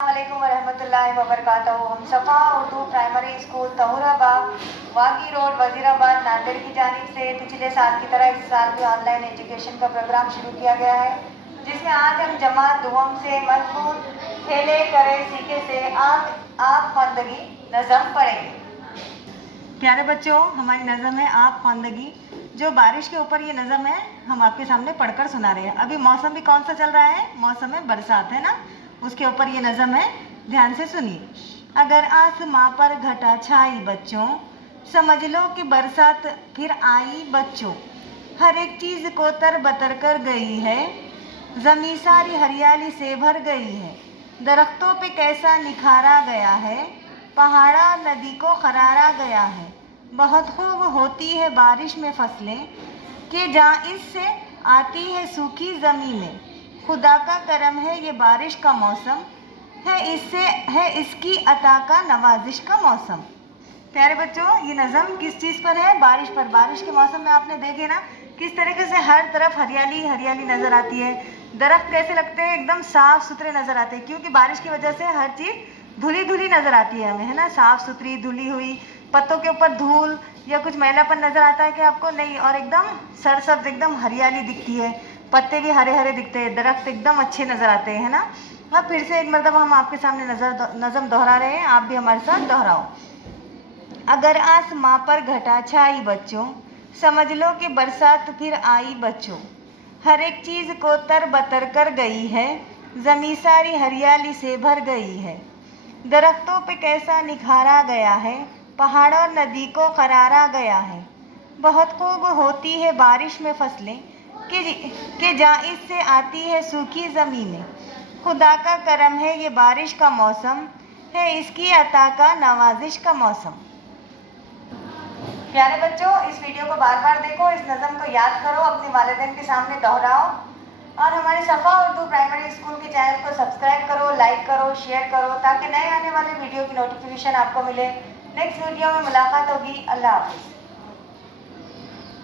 अस्सलामुअलैकुम वरहमतुल्लाहि वबरकातुहू। हम सफ़ा Urdu primary school Tahurabagh वागी road Wazirabad Nanded की जानिब से पिछले साल की तरह इस साल भी ऑनलाइन एजुकेशन का प्रोग्राम शुरू किया गया है, जिसमें आज हम जमात दुवम से मजबूत खेले करे सीखे से आप ख्वानदगी नज़म पढ़ेंगे। प्यारे बच्चों, हमारी नज़म है आप ख्वानदगी, जो बारिश के ऊपर ये नज़म है हम आपके सामने पढ़कर सुना रहे हैं। अभी मौसम भी कौन सा चल रहा है? मौसम है बरसात, है ना, उसके ऊपर ये नज़म है, ध्यान से सुनिए। अगर आसमां पर घटा छाई बच्चों, समझ लो कि बरसात फिर आई बच्चों। हर एक चीज़ को तर बतर कर गई है, ज़मीं सारी हरियाली से भर गई है। दरख्तों पे कैसा निखारा गया है, पहाड़ा नदी को खरारा गया है। बहुत खूब होती है बारिश में फसलें, कि जहाँ इससे आती है सूखी ज़मीनें। खुदा का करम है ये बारिश का मौसम, है इसकी अता का नवाजिश का मौसम। प्यारे बच्चों, ये नज़म किस चीज़ पर है? बारिश पर। बारिश के मौसम में आपने देखे ना किस तरीके से हर तरफ हरियाली हरियाली नज़र आती है। दरख्त कैसे लगते हैं? एकदम साफ़ सुथरे नज़र आते हैं, क्योंकि बारिश की वजह से हर चीज़ धुली धुली नज़र आती है हमें, है ना, साफ़ सुथरी धुली हुई। पत्तों के ऊपर धूल या कुछ मैलापन नज़र आता है कि आपको? नहीं। और एकदम सरसब्ज एकदम हरियाली दिखती है, पत्ते भी हरे हरे दिखते हैं, दरख्त एकदम अच्छे नज़र आते हैं, है ना। अब फिर से एक मरतबा हम आपके सामने नज़म दोहरा रहे हैं, आप भी हमारे साथ दोहराओ। अगर आसमां पर घटा छाई बच्चों, समझ लो कि बरसात फिर आई बच्चों। हर एक चीज़ को तर बतर कर गई है, ज़मीं सारी हरियाली से भर गई है। दरख्तों पे कैसा निखारा गया है, पहाड़ और नदी को करारा गया है। बहुत खूब होती है बारिश में फसलें, कि जहाँ इससे आती है सूखी ज़मीनें। खुदा का करम है ये बारिश का मौसम, है इसकी अता का नवाजिश का मौसम। प्यारे बच्चों, इस वीडियो को बार बार देखो, इस नज़म को याद करो, अपने वालिदैन के सामने दोहराओ और हमारे सफ़ा उर्दू प्राइमरी स्कूल के चैनल को सब्सक्राइब करो, लाइक करो, शेयर करो, ताकि नए आने वाले वीडियो की नोटिफिकेशन आपको मिले। नेक्स्ट वीडियो में मुलाकात होगी। अल्लाह हाफ़िज़।